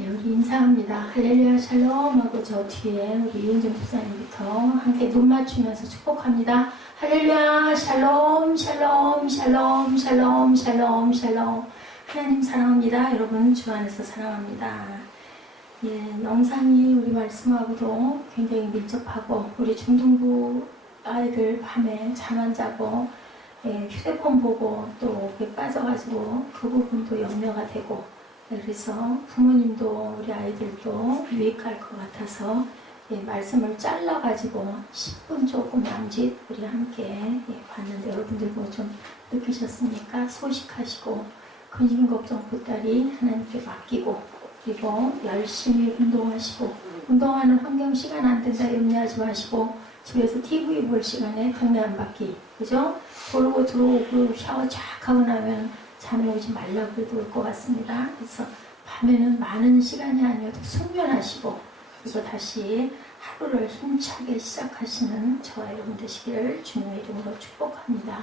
네, 우리 인사합니다. 할렐루야 샬롬 하고 저 뒤에 우리 이은정 집사님부터 함께 눈 맞추면서 축복합니다. 할렐루야 샬롬 샬롬 샬롬 샬롬 샬롬 샬롬. 하나님 사랑합니다. 여러분 주 안에서 사랑합니다. 예, 영상이 우리 말씀하고도 굉장히 밀접하고 우리 중등부 아이들 밤에 잠 안 자고 휴대폰 보고 또 빠져가지고 그 부분도 염려가 되고, 그래서 부모님도 우리 아이들도 유익할 것 같아서 말씀을 잘라가지고 10분 조금 남짓 우리 함께 봤는데, 여러분들 뭐 좀 느끼셨습니까? 소식하시고 근심 걱정 보따리 하나님께 맡기고, 그리고 열심히 운동하시고, 운동하는 환경 시간 안 된다 염려하지 마시고, 집에서 TV 볼 시간에 동네 안 받기, 그죠? 돌고 들어오고 샤워 쫙 하고 나면 잠이 오지 말라고 해도 올 것 같습니다. 그래서 밤에는 많은 시간이 아니어도 숙면하시고, 그리고 다시 하루를 힘차게 시작하시는 저와 여러분 되시기를 주님의 이름으로 축복합니다.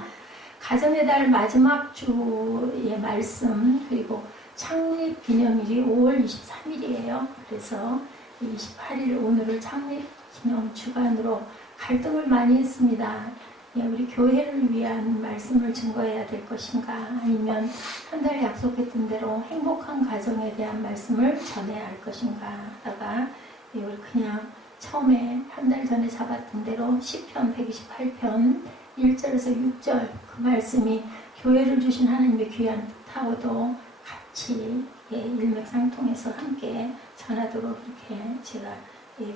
가정의 달 마지막 주의 말씀, 그리고 창립 기념일이 5월 23일이에요. 그래서 28일 오늘을 창립 기념 주간으로 갈등을 많이 했습니다. 우리 교회를 위한 말씀을 증거해야 될 것인가, 아니면 한 달 약속했던 대로 행복한 가정에 대한 말씀을 전해야 할 것인가 하다가 우리 그냥 처음에 한 달 전에 잡았던 대로 시편 128편 1절에서 6절 그 말씀이 교회를 주신 하나님의 귀한 뜻하고도 같이 일맥상통해서 함께 전하도록 이렇게 제가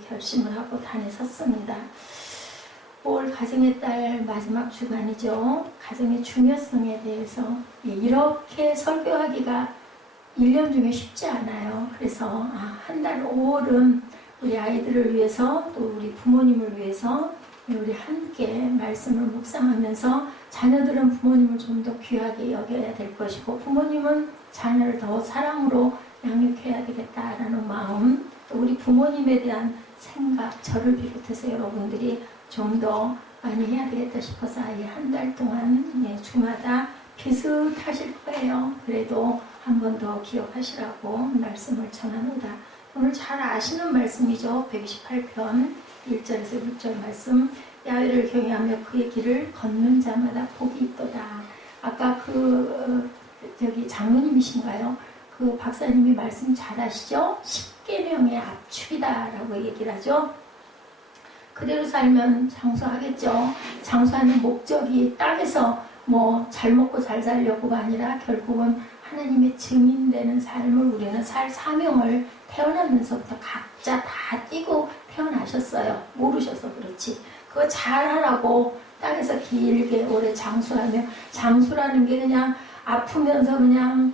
결심을 하고 단에 섰습니다. 5월 가정의 달 마지막 주간이죠. 가정의 중요성에 대해서 이렇게 설교하기가 1년 중에 쉽지 않아요. 그래서 한 달 5월은 우리 아이들을 위해서, 또 우리 부모님을 위해서 우리 함께 말씀을 묵상하면서, 자녀들은 부모님을 좀 더 귀하게 여겨야 될 것이고, 부모님은 자녀를 더 사랑으로 양육해야 되겠다라는 마음, 또 우리 부모님에 대한 생각, 저를 비롯해서 여러분들이 좀 더 많이 해야 되겠다 싶어서 아예 한 달 동안 주마다 비슷하실 거예요. 그래도 한 번 더 기억하시라고 말씀을 전합니다. 오늘 잘 아시는 말씀이죠. 128편 1절에서 6절 말씀. 야훼를 경외하며 그의 길을 걷는 자마다 복이 있도다. 아까 저기 장로님이신가요? 그 박사님이 말씀 잘 아시죠? 10계명의 압축이다라고 얘기를 하죠. 그대로 살면 장수하겠죠. 장수하는 목적이 땅에서 뭐 잘 먹고 잘 살려고가 아니라 결국은 하나님의 증인되는 삶을 우리는 살 사명을 태어나면서부터 각자 다 띄고 태어나셨어요. 모르셔서 그렇지. 그거 잘하라고 땅에서 길게 오래 장수하며, 장수라는 게 그냥 아프면서 그냥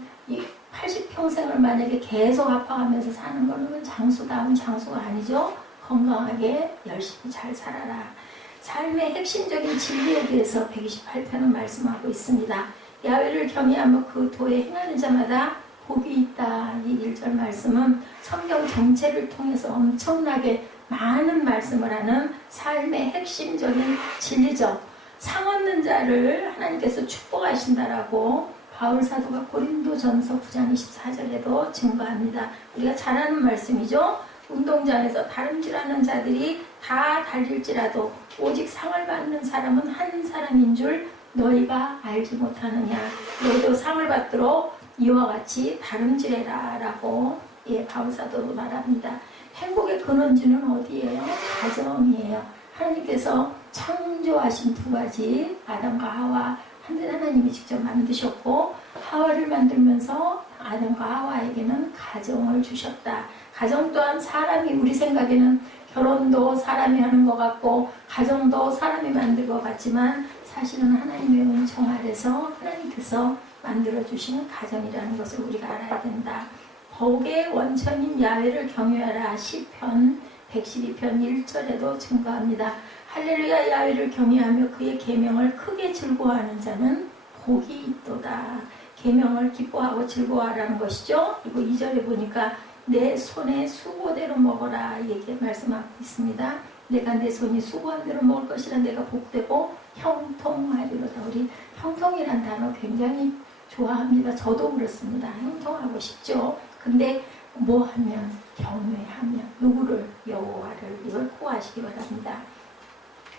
80평생을 만약에 계속 아파가면서 사는 거는 장수다운 장수가 아니죠. 건강하게 열심히 잘 살아라. 삶의 핵심적인 진리에 대해서 128편은 말씀하고 있습니다. 야훼를 경외하며 그 도에 행하는 자마다 복이 있다. 이 1절 말씀은 성경 전체를 통해서 엄청나게 많은 말씀을 하는 삶의 핵심적인 진리죠. 상 얻는 자를 하나님께서 축복하신다라고 바울 사도가 고린도전서 9장 24절에도 증거합니다. 우리가 잘 아는 말씀이죠. 운동장에서 다름질하는 자들이 다 달릴지라도 오직 상을 받는 사람은 한 사람인 줄 너희가 알지 못하느냐. 너희도 상을 받도록 이와 같이 다름질해라 라고 바울 사도로 말합니다. 행복의 근원지는 어디예요? 가정이에요. 하나님께서 창조하신 두 가지, 아담과 하와, 하나님이 직접 만드셨고, 하와를 만들면서 아담과 하와에게는 가정을 주셨다. 가정 또한 사람이, 우리 생각에는 결혼도 사람이 하는 것 같고 가정도 사람이 만들 것 같지만, 사실은 하나님의 은총 아래서 하나님께서 만들어주시는 가정이라는 것을 우리가 알아야 된다. 복의 원천인 야훼를 경외하라. 시편 112편 1절에도 증거합니다. 할렐루야. 야훼를 경외하며 그의 계명을 크게 즐거워하는 자는 복이 있도다. 계명을 기뻐하고 즐거워하라는 것이죠. 그리고 2절에 보니까 내 손에 수고대로 먹어라 얘기 말씀하고 있습니다. 내가 내 손이 수고한 대로 먹을 것이라. 내가 복되고 형통하리로다. 우리 형통이란 단어 굉장히 좋아합니다. 저도 그렇습니다. 형통하고 싶죠. 근데 뭐 하면? 경외하면. 누구를? 여호와를. 이걸 구하시기 바랍니다.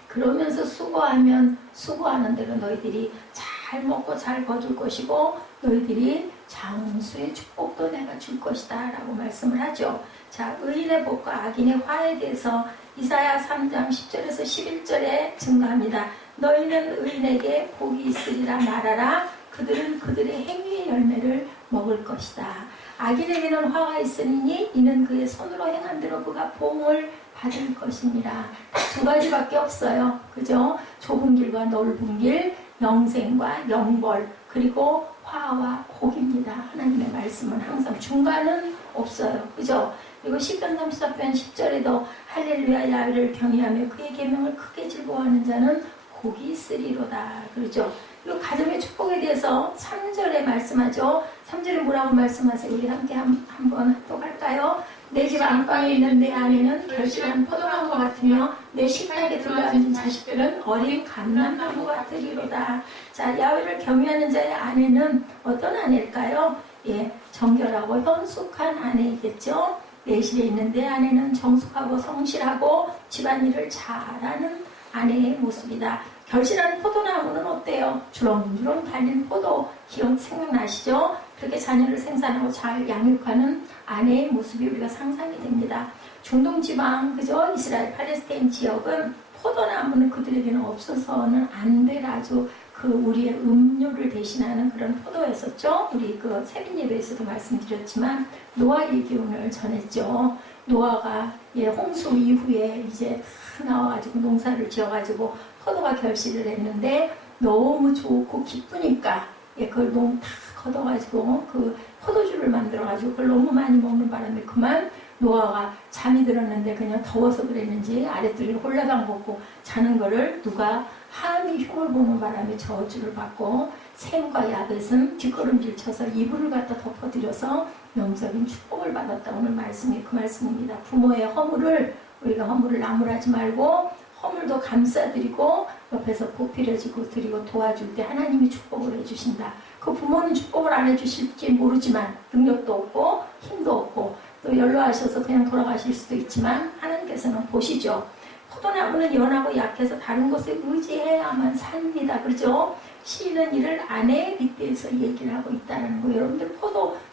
그러면서 수고하면 수고하는 대로 너희들이 잘 먹고 잘 거둘 것이고 너희들이 장수의 축복도 내가 줄 것이다 라고 말씀을 하죠. 자, 의인의 복과 악인의 화에 대해서 이사야 3장 10절에서 11절에 증거합니다. 너희는 의인에게 복이 있으리라 말하라. 그들은 그들의 행위의 열매를 먹을 것이다. 악인에게는 화가 있으니 이는 그의 손으로 행한 대로 그가 봉을 받을 것입니다. 두 가지밖에 없어요. 그죠? 좁은 길과 넓은 길, 영생과 영벌, 그리고 화와 복입니다. 하나님의 말씀은 항상 중간은 없어요. 그죠? 그리고 시편 34편 10절에도 할렐루야 야훼를 경외하며 그의 계명을 크게 즐거워하는 자는 복이 있으리로다. 그렇죠? 그리고 가정의 축복에 대해서 3절에 말씀하죠. 3절에 뭐라고 말씀하세요? 우리 함께 한번 또 갈까요? 내 집 안방에 있는 내 아내는 결실한 포도나무 같으며 내 식탁에 들어앉은 자식들은 어린 감람나무 같으리로다. 자, 야훼를 경외하는 자의 아내는 어떤 아내일까요? 예, 정결하고 현숙한 아내이겠죠. 내실에 있는 내 아내는 정숙하고 성실하고 집안일을 잘하는 아내의 모습이다. 결실한 포도나무는 어때요? 주렁주렁 달린 포도 기억 생각나시죠? 그렇게 자녀를 생산하고 잘 양육하는 아내의 모습이 우리가 상상이 됩니다. 중동 지방, 그죠? 이스라엘 팔레스타인 지역은 포도나무는 그들에게는 없어서는 안 될 아주 그 우리의 음료를 대신하는 그런 포도였었죠. 우리 그 세빈 예배에서도 말씀드렸지만 노아의 기운을 전했죠. 노아가 홍수 이후에 이제 나와가지고 농사를 지어가지고 포도가 결실을 했는데 너무 좋고 기쁘니까 그걸 너무 다 걷어가지고 그 포도주를 만들어가지고 그걸 너무 많이 먹는 바람에 그만 노아가 잠이 들었는데 그냥 더워서 그랬는지 아랫도리를 홀라당 벗고 자는 거를 누가 함이 흉을 보는 바람에 저주를 받고 셈과 야벳은 뒷걸음질 쳐서 이불을 갖다 덮어드려서 영적인 축복을 받았다. 오늘 말씀이 그 말씀입니다. 부모의 허물을 우리가 허물을 나무라지 말고 허물도 감싸드리고 옆에서 보필해주고 드리고 도와줄 때 하나님이 축복을 해주신다. 그 부모는 축복을 안 해주실지 모르지만 능력도 없고 힘도 없고 또 연로하셔서 그냥 돌아가실 수도 있지만 하나님께서는 보시죠. 포도나무는 연하고 약해서 다른 것에 의지해야만 삽니다. 그렇죠? 쉬는 일을 아내의 밑에서 얘기를 하고 있다는 거예요. 여러분들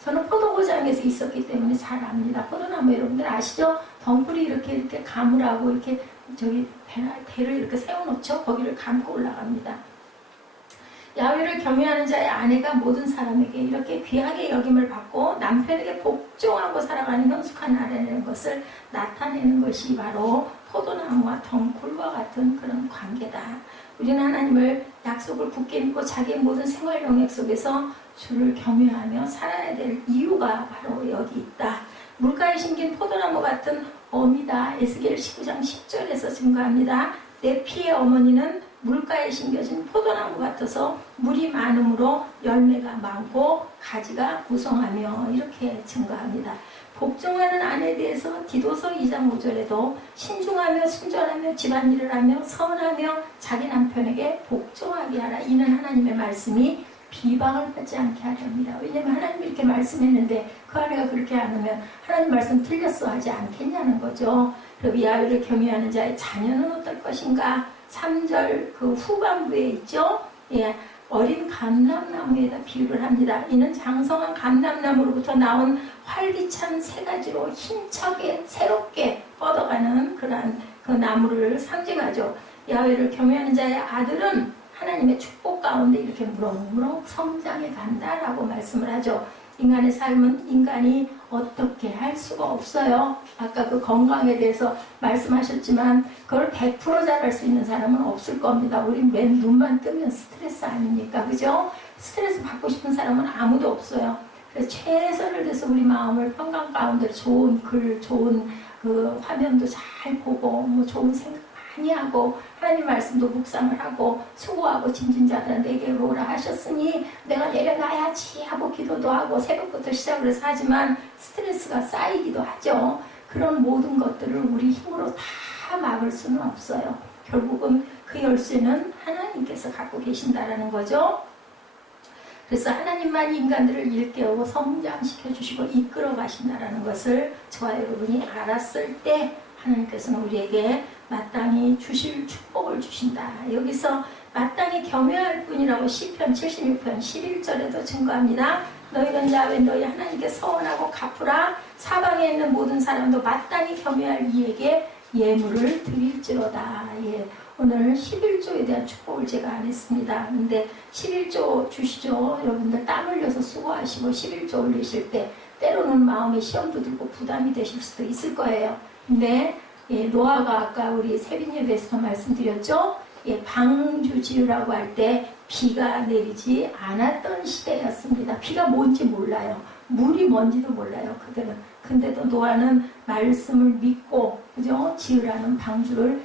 저는 포도고장에서 있었기 때문에 잘 압니다. 포도나무 여러분들 아시죠? 덩굴이 이렇게 가물하고 이렇게 대를 이렇게 세워놓죠? 거기를 감고 올라갑니다. 야훼를 경외하는 자의 아내가 모든 사람에게 이렇게 귀하게 여김을 받고 남편에게 복종하고 살아가는 현숙한 아내라는 것을 나타내는 것이 바로 포도나무와 덩굴과 같은 그런 관계다. 우리는 하나님을 약속을 굳게 믿고 자기의 모든 생활 영역 속에서 주를 경외하며 살아야 될 이유가 바로 여기 있다. 물가에 심긴 포도나무 같은 어미다. 에스겔 19장 10절에서 증거합니다. 내 피의 어머니는 물가에 심겨진 포도나무 같아서 물이 많음으로 열매가 많고 가지가 무성하며 이렇게 증거합니다. 복종하는 아내에 대해서 디도서 2장 5절에도 신중하며 순전하며 집안일을 하며 선하며 자기 남편에게 복종하게 하라. 이는 하나님의 말씀이 비방을 받지 않게 하렵니다. 왜냐하면 하나님이 이렇게 말씀했는데 그 아내가 그렇게 안 하면 하나님 말씀 틀렸어 하지 않겠냐는 거죠. 그리고 야훼를 경외하는 자의 자녀는 어떨 것인가? 3절 그 후반부에 있죠. 예, 어린 감람나무에다 비유를 합니다. 이는 장성한 감람나무로부터 나온 활기찬 세 가지로 힘차게 새롭게 뻗어가는 그러한 그 나무를 상징하죠. 야훼를 경외하는 자의 아들은 하나님의 축복 가운데 이렇게 무럭무럭 성장해 간다라고 말씀을 하죠. 인간의 삶은 인간이 어떻게 할 수가 없어요. 아까 그 건강에 대해서 말씀하셨지만 그걸 100% 잘할 수 있는 사람은 없을 겁니다. 우린 맨 눈만 뜨면 스트레스 아닙니까? 그죠? 스트레스 받고 싶은 사람은 아무도 없어요. 그래서 최선을 다해서 우리 마음을 평강 가운데 좋은 글, 좋은 그 화면도 잘 보고 뭐 좋은 생각 많이 하고 하나님 말씀도 묵상을 하고 수고하고 짐진 자들아 내게로 오라 하셨으니 내가 내려가야지 하고 기도도 하고 새벽부터 시작을 해서 하지만 스트레스가 쌓이기도 하죠. 그런 모든 것들을 우리 힘으로 다 막을 수는 없어요. 결국은 그 열쇠는 하나님께서 갖고 계신다라는 거죠. 그래서 하나님만이 인간들을 일깨우고 성장시켜 주시고 이끌어 가신다라는 것을 저와 여러분이 알았을 때 하나님께서는 우리에게 마땅히 주실 축복을 주신다. 여기서 마땅히 겸해할 뿐이라고 시편 76편 11절에도 증거합니다. 너희는 야훼 너희 하나님께 서원하고 갚으라. 사방에 있는 모든 사람도 마땅히 겸해할 이에게 예물을 드릴지로다. 예. 오늘 11조에 대한 축복을 제가 안 했습니다. 근데 11조 주시죠. 여러분들 땀 흘려서 수고하시고 11조 올리실 때 때로는 마음에 시험도 들고 부담이 되실 수도 있을 거예요. 근데 예, 노아가 아까 우리 세빈예배에서 말씀드렸죠. 예, 방주 지으라고 할 때 비가 내리지 않았던 시대였습니다. 비가 뭔지 몰라요. 물이 뭔지도 몰라요. 그들은. 근데도 노아는 말씀을 믿고 그죠? 지으라는 방주를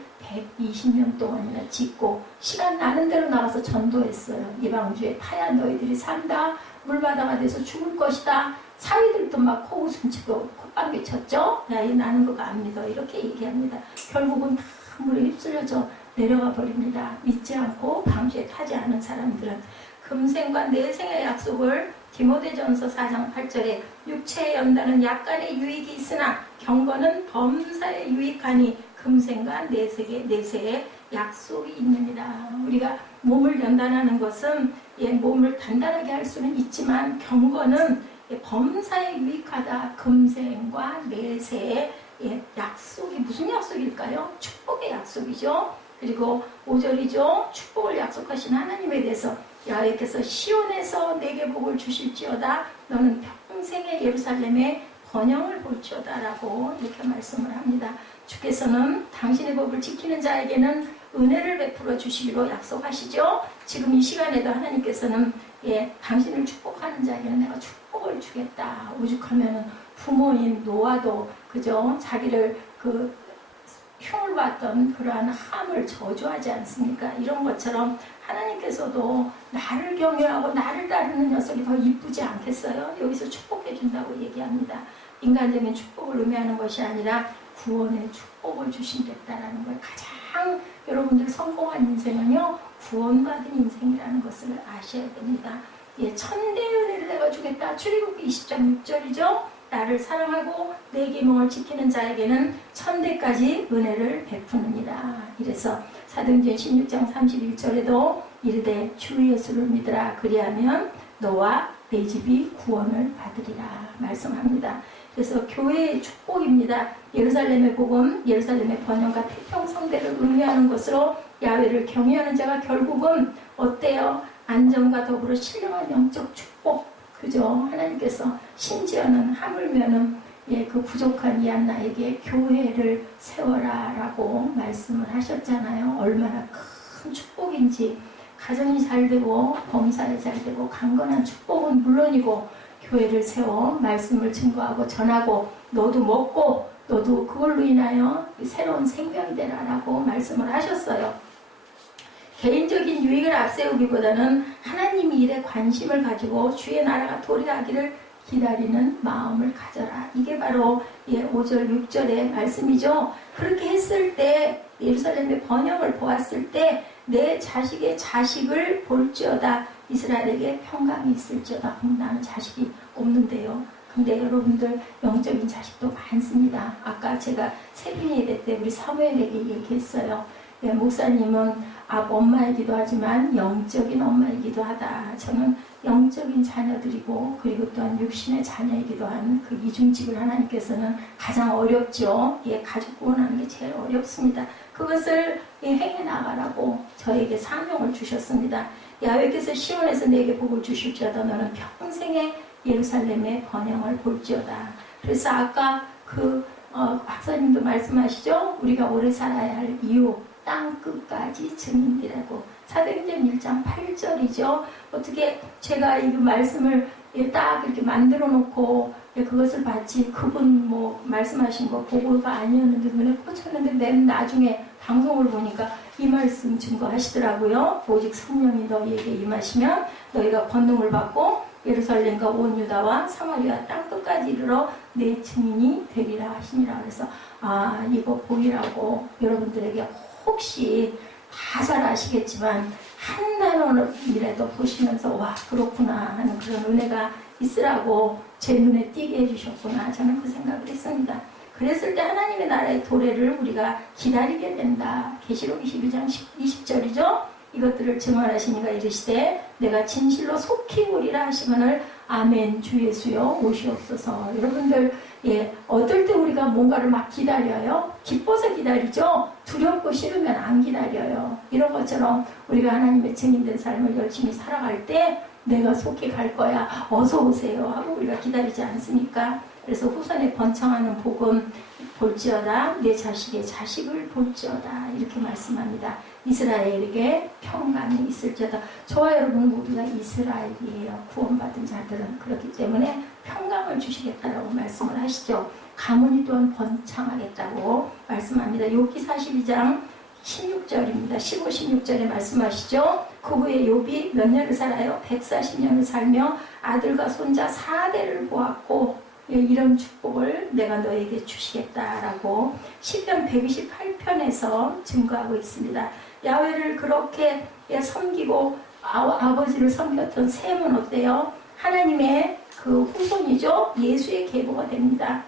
120년 동안이나 짓고 시간 나는 대로 나가서 전도했어요. 이 방주에 타야 너희들이 산다. 물바다가 돼서 죽을 것이다. 사위들도 막 코웃음 치고 콧방귀 쳤죠. 야, 이 나는 그거 안 믿어. 이렇게 얘기합니다. 결국은 다 물에 휩쓸려져 내려가 버립니다. 믿지 않고 방주에 타지 않은 사람들은 금생과 내생의 약속을 디모데전서 4장 8절에 육체에 연다는 약간의 유익이 있으나 경건은 범사에 유익하니 금생과 내세의 약속이 있느니라. 우리가 몸을 연단하는 것은 몸을 단단하게 할 수는 있지만 경건은 범사에 유익하다. 금생과 내세의 약속이 무슨 약속일까요? 축복의 약속이죠. 그리고 5절이죠. 축복을 약속하신 하나님에 대해서 야훼께서 시온에서 내게 복을 주실지어다. 너는 평생의 예루살렘에 번영을 볼지어다 라고 이렇게 말씀을 합니다. 주께서는 당신의 법을 지키는 자에게는 은혜를 베풀어 주시기로 약속하시죠. 지금 이 시간에도 하나님께서는 당신을 축복하는 자에게는 내가 축복을 주겠다. 오죽하면 부모인 노아도 그죠? 자기를 흉을 봤던 그러한 함을 저주하지 않습니까? 이런 것처럼 하나님께서도 나를 경외하고 나를 따르는 녀석이 더 이쁘지 않겠어요? 여기서 축복해 준다고 얘기합니다. 인간적인 축복을 의미하는 것이 아니라 구원의 축복을 주신댔다라는 걸 가장 여러분들 성공한 인생은요 구원받은 인생이라는 것을 아셔야 됩니다. 천대의 은혜를 내가 주겠다. 출애굽기 20장 6절이죠. 나를 사랑하고 내 계명을 지키는 자에게는 천대까지 은혜를 베푸느니라. 이래서 사도행전 16장 31절에도 이르되 주 예수를 믿으라. 그리하면 너와 내 집이 구원을 받으리라 말씀합니다. 그래서 교회의 축복입니다. 예루살렘의 복음, 예루살렘의 번영과 태평성대를 의미하는 것으로 야훼를 경외하는 자가 결국은 어때요? 안정과 더불어 신령한 영적 축복. 그죠? 하나님께서 심지어는 하물면은 그 부족한 이 한나에게 교회를 세워라 라고 말씀을 하셨잖아요. 얼마나 큰 축복인지. 가정이 잘 되고 범사에 잘 되고 강건한 축복은 물론이고 교회를 세워 말씀을 증거하고 전하고 너도 먹고 너도 그걸로 인하여 새로운 생명이 되라 라고 말씀을 하셨어요. 개인적인 유익을 앞세우기보다는 하나님 일에 관심을 가지고 주의 나라가 도래하기를 기다리는 마음을 가져라. 이게 바로 5절 6절의 말씀이죠. 그렇게 했을 때 예루살렘의 번영을 보았을 때 내 자식의 자식을 볼지어다. 이스라엘에게 평강이 있을지어다. 나는 자식이 없는데요. 근데 여러분들 영적인 자식도 많습니다. 아까 제가 세빈 예배 때 우리 사무엘에게 얘기했어요. 목사님은 엄마이기도 하지만 영적인 엄마이기도 하다. 저는 영적인 자녀들이고 그리고 또한 육신의 자녀이기도 한 그 이중직을 하나님께서는 가장 어렵죠. 가족 구원하는 게 제일 어렵습니다. 그것을 행해 나가라고 저에게 사명을 주셨습니다. 야훼께서 시온에서 내게 복을 주실지어다. 너는 평생의 예루살렘의 번영을 볼지어다. 그래서 아까 박사님도 말씀하시죠. 우리가 오래 살아야 할 이유 땅 끝까지 증인이라고. 사도행전 1장 8절이죠. 어떻게 제가 이 말씀을 딱 이렇게 만들어 놓고 그것을 마치 그분 말씀하신 거 그거가 아니었는데 눈에 꽂혔는데 맨 나중에 방송을 보니까 이 말씀 증거하시더라고요. 오직 성령이 너희에게 임하시면 너희가 권능을 받고 예루살렘과 온 유다와 사마리아 땅 끝까지 이르러 내 증인이 되리라 하시니라. 그래서 이거 보이라고 여러분들에게 혹시 다 잘 아시겠지만 한 단어이라도 보시면서 와 그렇구나 하는 그런 은혜가 있으라고 제 눈에 띄게 해주셨구나. 저는 그 생각을 했습니다. 그랬을 때 하나님의 나라의 도래를 우리가 기다리게 된다. 계시록 22장 20절이죠. 이것들을 증언하시니가 이르시되 내가 진실로 속히 오리라 하시거늘 아멘. 주 예수여 오시옵소서. 여러분들 어떨 때 우리가 뭔가를 막 기다려요? 기뻐서 기다리죠. 두렵고 싫으면 안 기다려요. 이런 것처럼 우리가 하나님의 증인된 삶을 열심히 살아갈 때 내가 속히 갈 거야. 어서 오세요 하고 우리가 기다리지 않습니까? 그래서 후손에 번창하는 복음 볼지어다 내 자식의 자식을 볼지어다 이렇게 말씀합니다. 이스라엘에게 평강이 있을지어다. 저와 여러분 모두가 이스라엘이에요. 구원받은 자들은. 그렇기 때문에 평강을 주시겠다라고 말씀을 하시죠. 가문이 또한 번창하겠다고 말씀합니다. 욥기 42장 16절입니다. 15, 16절에 말씀하시죠. 그 후에 욥이 몇 년을 살아요? 140년을 살며 아들과 손자 4대를 보았고 이런 축복을 내가 너에게 주시겠다라고 시편 128편에서 증거하고 있습니다. 야훼를 그렇게 섬기고 아버지를 섬겼던 셈은 어때요? 하나님의 그 후손이죠. 예수의 계보가 됩니다.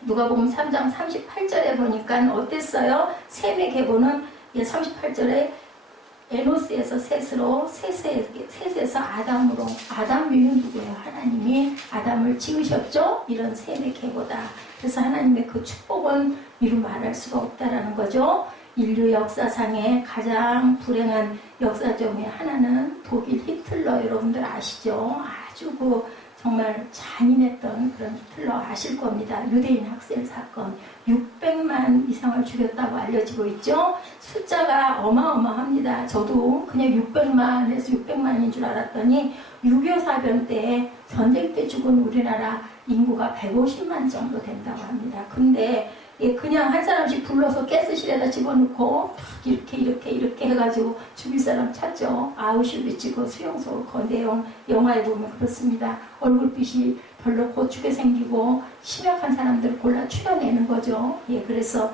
누가복음 3장 38절에 보니까 어땠어요? 셈의 계보는 38절에 에노스에서 셋으로 셋에서 아담으로 아담 위는 누구예요? 하나님이 아담을 지으셨죠? 이런 셈의 계보다. 그래서 하나님의 그 축복은 미루 말할 수가 없다라는 거죠. 인류 역사상의 가장 불행한 역사 중에 하나는 독일 히틀러. 여러분들 아시죠? 아주 정말 잔인했던 그런 히틀러 아실 겁니다. 유대인 학살 사건 600만 이상을 죽였다고 알려지고 있죠. 숫자가 어마어마합니다. 저도 그냥 600만에서 600만인 줄 알았더니 6.25 사변 때 전쟁 때 죽은 우리나라 인구가 150만 정도 된다고 합니다. 근데 그냥 한 사람씩 불러서 가스실에다 집어넣고 이렇게 해가지고 죽일 사람 찾죠. 아우슈비츠 그 수용소 그 내용 영화에 보면 그렇습니다. 얼굴빛이 별로 고추게 생기고 심약한 사람들을 골라 추려내는 거죠. 그래서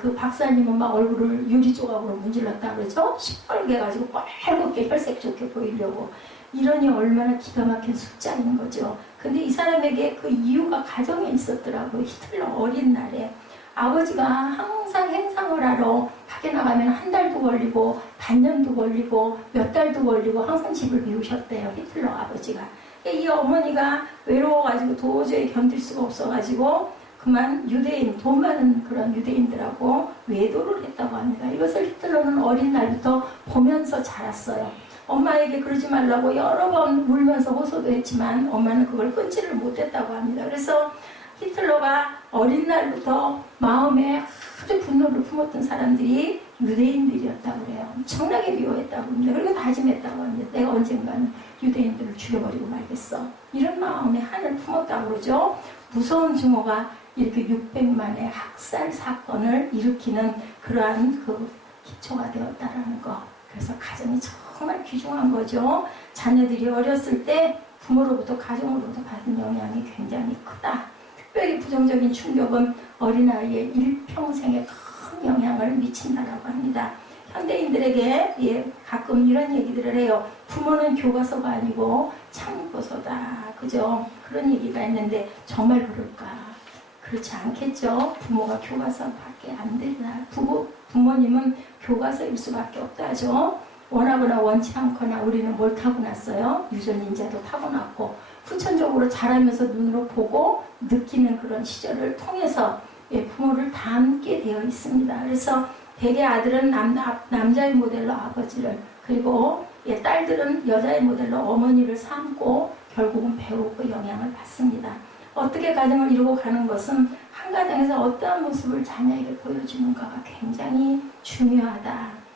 그 박사님은 막 얼굴을 유리 조각으로 문질렀다 그러죠. 시뻘게 가지고 빨갛게 혈색 좋게 보이려고. 이러니 얼마나 기가 막힌 숫자인 거죠. 근데 이 사람에게 그 이유가 가정에 있었더라고요. 히틀러 어린 날에 아버지가 항상 행상을 하러 밖에 나가면 한 달도 걸리고 반년도 걸리고 몇 달도 걸리고 항상 집을 비우셨대요. 히틀러 아버지가. 이 어머니가 외로워가지고 도저히 견딜 수가 없어가지고 그만 유대인, 돈 많은 그런 유대인들하고 외도를 했다고 합니다. 이것을 히틀러는 어린 날부터 보면서 자랐어요. 엄마에게 그러지 말라고 여러 번 울면서 호소도 했지만 엄마는 그걸 끊지를 못했다고 합니다. 그래서 히틀러가 어린 날부터 마음에 아주 분노를 품었던 사람들이 유대인들이었다고 그래요. 엄청나게 미워했다고 합니다. 그리고 다짐했다고 합니다. 내가 언젠가는 유대인들을 죽여버리고 말겠어. 이런 마음에 한을 품었다고 그러죠. 무서운 증오가 이렇게 600만의 학살 사건을 일으키는 그러한 그 기초가 되었다라는 거. 그래서 가정이 정말 귀중한 거죠. 자녀들이 어렸을 때 부모로부터 가정으로부터 받은 영향이 굉장히 크다. 특별히 부정적인 충격은 어린아이의 일평생에 큰 영향을 미친다라고 합니다. 현대인들에게 가끔 이런 얘기들을 해요. 부모는 교과서가 아니고 참고서다. 그죠? 그런 얘기가 있는데 정말 그럴까? 그렇지 않겠죠? 부모가 교과서밖에 안 되나? 부모님은 교과서일 수밖에 없다죠. 원하거나 원치 않거나 우리는 뭘 타고났어요? 유전인자도 타고났고 후천적으로 자라면서 눈으로 보고 느끼는 그런 시절을 통해서 부모를 닮게 되어 있습니다. 그래서 대개 아들은 남자의 모델로 아버지를, 그리고 딸들은 여자의 모델로 어머니를 삼고 결국은 배우고 영향을 받습니다. 어떻게 가정을 이루고 가는 것은 한 가정에서 어떠한 모습을 자녀에게 보여주는가가 굉장히 중요하다.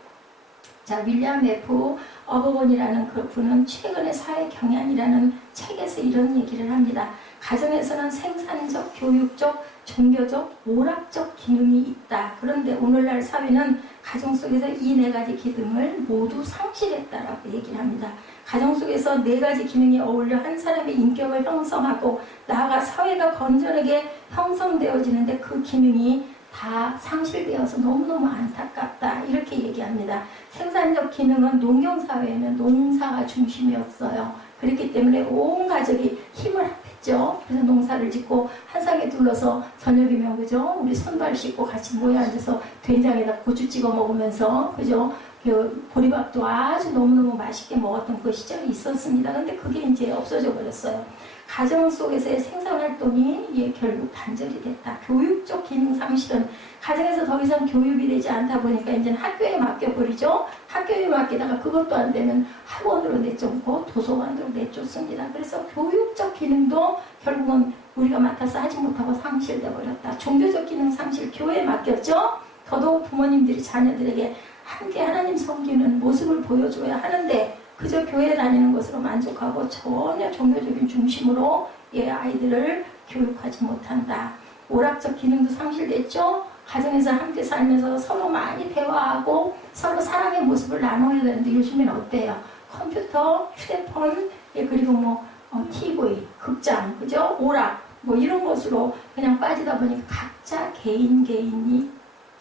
자, 윌리엄 F. 어버번이라는 그 분은 최근의 사회 경향이라는 책에서 이런 얘기를 합니다. 가정에서는 생산적, 교육적, 종교적, 오락적 기능이 있다. 그런데 오늘날 사회는 가정 속에서 이 네 가지 기능을 모두 상실했다라고 얘기를 합니다. 가정 속에서 네 가지 기능이 어울려 한 사람의 인격을 형성하고 나아가 사회가 건전하게 형성되어지는데 그 기능이 다 상실되어서 너무너무 안타깝다 이렇게 얘기합니다. 생산적 기능은 농경사회에는 농사가 중심이었어요. 그렇기 때문에 온 가족이 힘을 합했죠. 그래서 농사를 짓고 한 상에 둘러서 저녁이면 그죠? 우리 손발 씻고 같이 모여 앉아서 된장에다 고추 찍어 먹으면서 그죠? 그 보리밥도 아주 너무너무 맛있게 먹었던 그 시절이 있었습니다. 근데 그게 이제 없어져 버렸어요. 가정 속에서의 생산활동이 결국 단절이 됐다. 교육적 기능 상실은 가정에서 더 이상 교육이 되지 않다 보니까 이제는 학교에 맡겨버리죠. 학교에 맡기다가 그것도 안 되면 학원으로 내쫓고 도서관으로 내쫓습니다. 그래서 교육적 기능도 결국은 우리가 맡아서 하지 못하고 상실돼 버렸다. 종교적 기능 상실, 교회에 맡겼죠. 더더욱 부모님들이 자녀들에게 함께 하나님 섬기는 모습을 보여줘야 하는데 그저 교회 다니는 것으로 만족하고 전혀 종교적인 중심으로 아이들을 교육하지 못한다. 오락적 기능도 상실됐죠. 가정에서 함께 살면서 서로 많이 대화하고 서로 사랑의 모습을 나눠야 되는데 요즘엔 어때요? 컴퓨터, 휴대폰, 그리고 TV, 극장, 그죠? 오락, 이런 것으로 그냥 빠지다 보니까 각자 개인이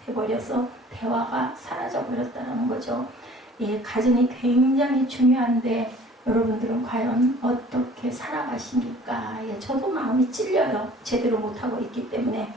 돼버려서 대화가 사라져버렸다는 거죠. 가정이 굉장히 중요한데 여러분들은 과연 어떻게 살아가십니까? 저도 마음이 찔려요. 제대로 못하고 있기 때문에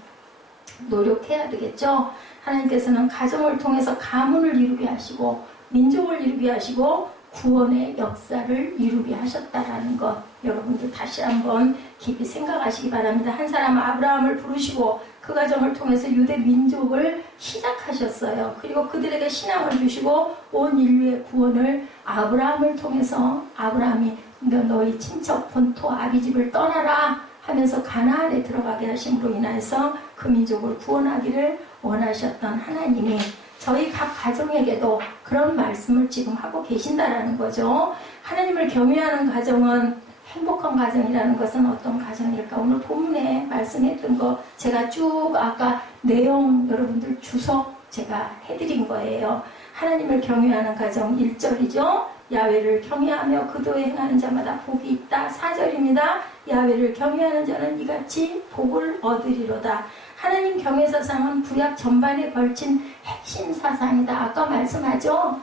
노력해야 되겠죠. 하나님께서는 가정을 통해서 가문을 이루게 하시고 민족을 이루게 하시고 구원의 역사를 이루게 하셨다라는 것 여러분들 다시 한번 깊이 생각하시기 바랍니다. 한 사람 아브라함을 부르시고 그 가정을 통해서 유대 민족을 시작하셨어요. 그리고 그들에게 신앙을 주시고 온 인류의 구원을 아브라함을 통해서 아브라함이 너희 친척 본토 아비집을 떠나라 하면서 가나안에 들어가게 하심으로 인해서 그 민족을 구원하기를 원하셨던 하나님이 저희 각 가정에게도 그런 말씀을 지금 하고 계신다라는 거죠. 하나님을 경외하는 가정은 행복한 가정이라는 것은 어떤 가정일까? 오늘 본문에 말씀했던 거 제가 쭉 아까 내용 여러분들 주석 제가 해드린 거예요. 하나님을 경외하는 가정 1절이죠. 야훼를 경외하며 그도에 행하는 자마다 복이 있다. 4절입니다. 야훼를 경외하는 자는 이같이 복을 얻으리로다. 하나님 경외 사상은 구약 전반에 걸친 핵심 사상이다. 아까 말씀하죠.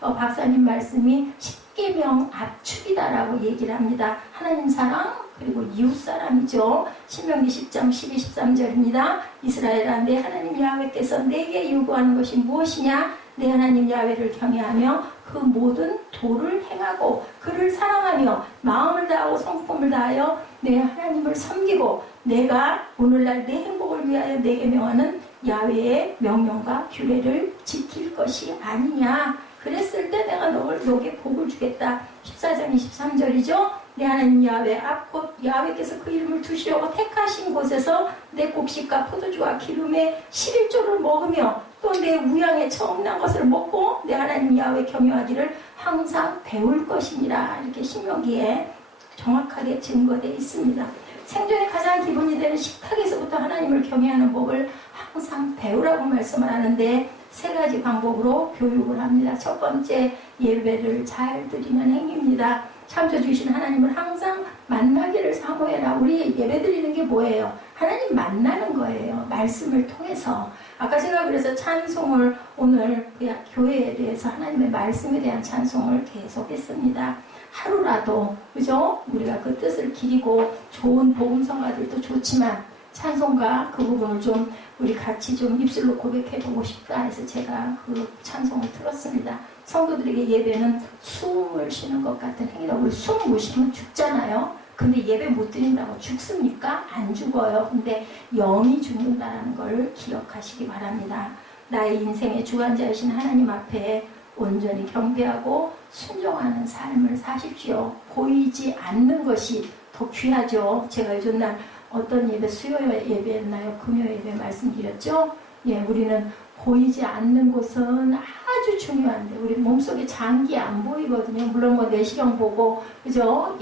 박사님 말씀이 십계명 압축이다라고 얘기를 합니다. 하나님 사랑 그리고 이웃 사랑이죠. 신명기 10장 12, 13절입니다. 이스라엘아 내 하나님 야훼께서 내게 요구하는 것이 무엇이냐? 내 하나님 야훼를 경외하며 그 모든 도를 행하고 그를 사랑하며 마음을 다하고 성품을 다하여 내 하나님을 섬기고 내가 오늘날 내 행복을 위하여 내게 명하는 야훼의 명령과 규례를 지킬 것이 아니냐. 그랬을 때 내가 너에게 복을 주겠다. 14장 23절이죠. 내 하나님 야훼 앞 곧 야훼께서 그 이름을 두시려고 택하신 곳에서 내 곡식과 포도주와 기름의 11조를 먹으며 또 내 우양에 처음 난 것을 먹고 내 하나님 야훼 경외하기를 항상 배울 것이니라. 이렇게 신명기에 정확하게 증거되어 있습니다. 생존의 가장 기본이 되는 식탁에서부터 하나님을 경외하는 법을 항상 배우라고 말씀을 하는데 세 가지 방법으로 교육을 합니다. 첫 번째, 예배를 잘 드리는 행위입니다. 참여주신 하나님을 항상 만나기를 사모해라. 우리 예배 드리는 게 뭐예요? 하나님 만나는 거예요. 말씀을 통해서. 아까 제가 그래서 찬송을 오늘 교회에 대해서 하나님의 말씀에 대한 찬송을 계속했습니다. 하루라도 그죠? 우리가 그 뜻을 기리고 좋은 복음성가들도 좋지만 찬송가 그 부분을 좀 우리 같이 좀 입술로 고백해보고 싶다 해서 제가 그 찬송을 들었습니다. 성도들에게 예배는 숨을 쉬는 것 같은 행위라고. 우리 숨 못 쉬면 죽잖아요. 근데 예배 못 드린다고 죽습니까? 안 죽어요. 근데 영이 죽는다는 걸 기억하시기 바랍니다. 나의 인생의 주관자이신 하나님 앞에 온전히 경배하고 순종하는 삶을 사십시오. 보이지 않는 것이 더 귀하죠. 제가 요즘날 어떤 예배, 수요 예배였나요? 금요 예배 말씀드렸죠? 우리는 보이지 않는 것은 아주 중요한데 우리 몸속에 장기 안 보이거든요. 물론 내시경 보고 그죠?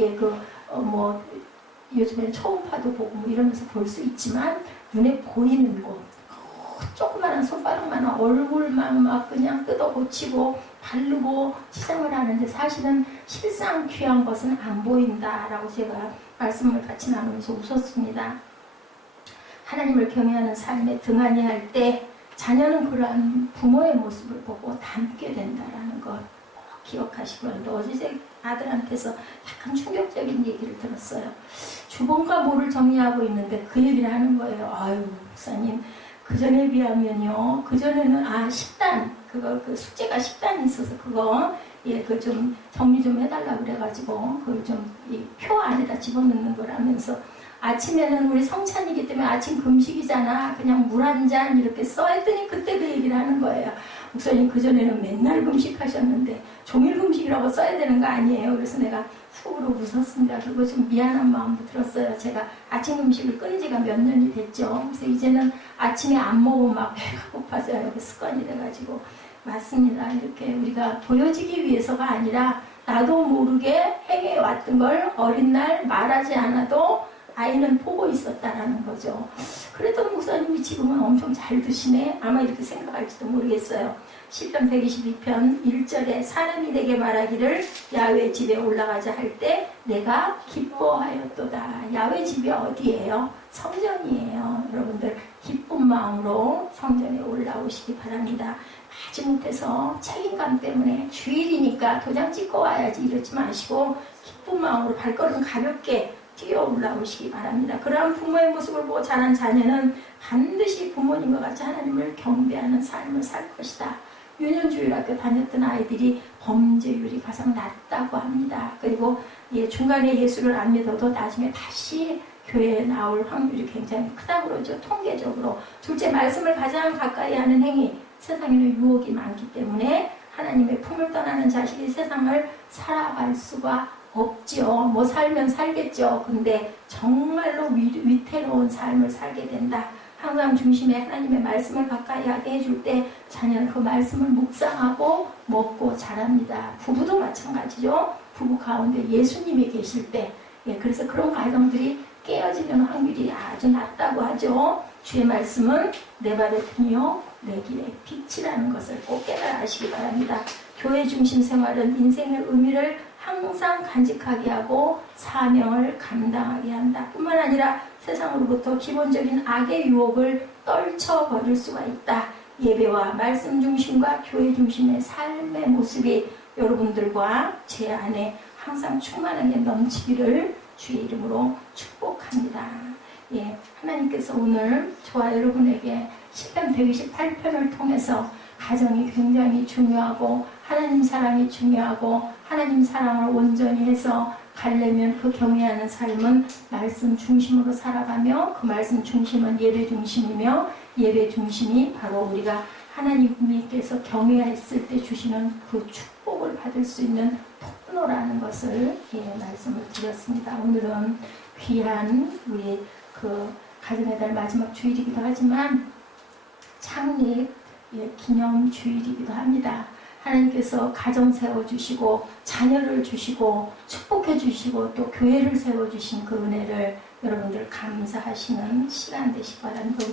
요즘엔 초음파도 보고 이러면서 볼 수 있지만 눈에 보이는 곳, 조그마한 손바닥만한 얼굴만 막 그냥 뜯어 고치고 바르고 치장을 하는데 사실은 실상 귀한 것은 안 보인다라고 제가 말씀을 같이 나누면서 웃었습니다. 하나님을 경외하는 삶에 등한히 할 때 자녀는 그러한 부모의 모습을 보고 닮게 된다라는 것 꼭 기억하시기 바랍니다. 어제 제 아들한테서 약간 충격적인 얘기를 들었어요. 주번과 모를 정리하고 있는데 그 얘기를 하는 거예요. 아유, 목사님, 그전에 비하면요. 그전에는, 식단, 그 숙제가 식단이 있어서 그거, 그 좀 정리 좀 해달라고 그래가지고, 그걸 좀 이 표 안에다 집어넣는 거라면서, 아침에는 우리 성찬이기 때문에 아침 금식이잖아. 그냥 물 한 잔 이렇게 써했더니 그때 그 얘기를 하는 거예요. 목사님, 그전에는 맨날 금식하셨는데, 종일 금식이라고 써야 되는 거 아니에요? 그래서 내가 속으로 웃었습니다. 그리고 좀 미안한 마음도 들었어요. 제가 아침 금식을 끊은 지가 몇 년이 됐죠. 그래서 이제는 아침에 안 먹으면 막 배가 고파져요. 그 습관이 돼가지고. 맞습니다. 이렇게 우리가 보여지기 위해서가 아니라 나도 모르게 행해왔던 걸 어린 날 말하지 않아도 아이는 보고 있었다라는 거죠. 그래도 목사님이 지금은 엄청 잘 드시네. 아마 이렇게 생각할지도 모르겠어요. 시편 122편 1절에 사람이 내게 말하기를 야훼 집에 올라가자 할 때 내가 기뻐하였도다. 야훼 집이 어디예요? 성전이에요. 여러분들 기쁜 마음으로 성전에 올라오시기 바랍니다. 마지못해서 책임감 때문에 주일이니까 도장 찍고 와야지 이러지 마시고 기쁜 마음으로 발걸음 가볍게 뛰어 올라오시기 바랍니다. 그러한 부모의 모습을 보고 자란 자녀는 반드시 부모님과 같이 하나님을 경배하는 삶을 살 것이다. 유년주일학교 다녔던 아이들이 범죄율이 가장 낮다고 합니다. 그리고 중간에 예수를 안 믿어도 나중에 다시 교회에 나올 확률이 굉장히 크다고 그러죠. 통계적으로. 둘째, 말씀을 가장 가까이 하는 행위. 세상에는 유혹이 많기 때문에 하나님의 품을 떠나는 자식이 세상을 살아갈 수가 없지요. 뭐 살면 살겠죠. 근데 정말로 위태로운 삶을 살게 된다. 항상 중심에 하나님의 말씀을 가까이 하게 해줄 때 자녀는 그 말씀을 묵상하고 먹고 자랍니다. 부부도 마찬가지죠. 부부 가운데 예수님이 계실 때 그래서 그런 가정들이 깨어지는 확률이 아주 낮다고 하죠. 주의 말씀은 내 발의 등이요 내 길의 빛이라는 것을 꼭 깨달아 아시기 바랍니다. 교회 중심 생활은 인생의 의미를 항상 간직하게 하고 사명을 감당하게 한다. 뿐만 아니라 세상으로부터 기본적인 악의 유혹을 떨쳐버릴 수가 있다. 예배와 말씀 중심과 교회 중심의 삶의 모습이 여러분들과 제 안에 항상 충만하게 넘치기를 주의 이름으로 축복합니다. 하나님께서 오늘 저와 여러분에게 시편 128편을 통해서 가정이 굉장히 중요하고 하나님 사랑이 중요하고 하나님 사랑을 온전히 해서 가려면 그 경외하는 삶은 말씀 중심으로 살아가며 그 말씀 중심은 예배 중심이며 예배 중심이 바로 우리가 하나님께서 경외했을 때 주시는 그 축복을 받을 수 있는 통로라는 것을 말씀을 드렸습니다. 오늘은 귀한 우리 그 가정의 달 마지막 주일이기도 하지만 창립 기념 주일이기도 합니다. 하나님께서 가정 세워주시고 자녀를 주시고 축복해 주시고 또 교회를 세워주신 그 은혜를 여러분들 감사하시는 시간 되시기 바랍니다.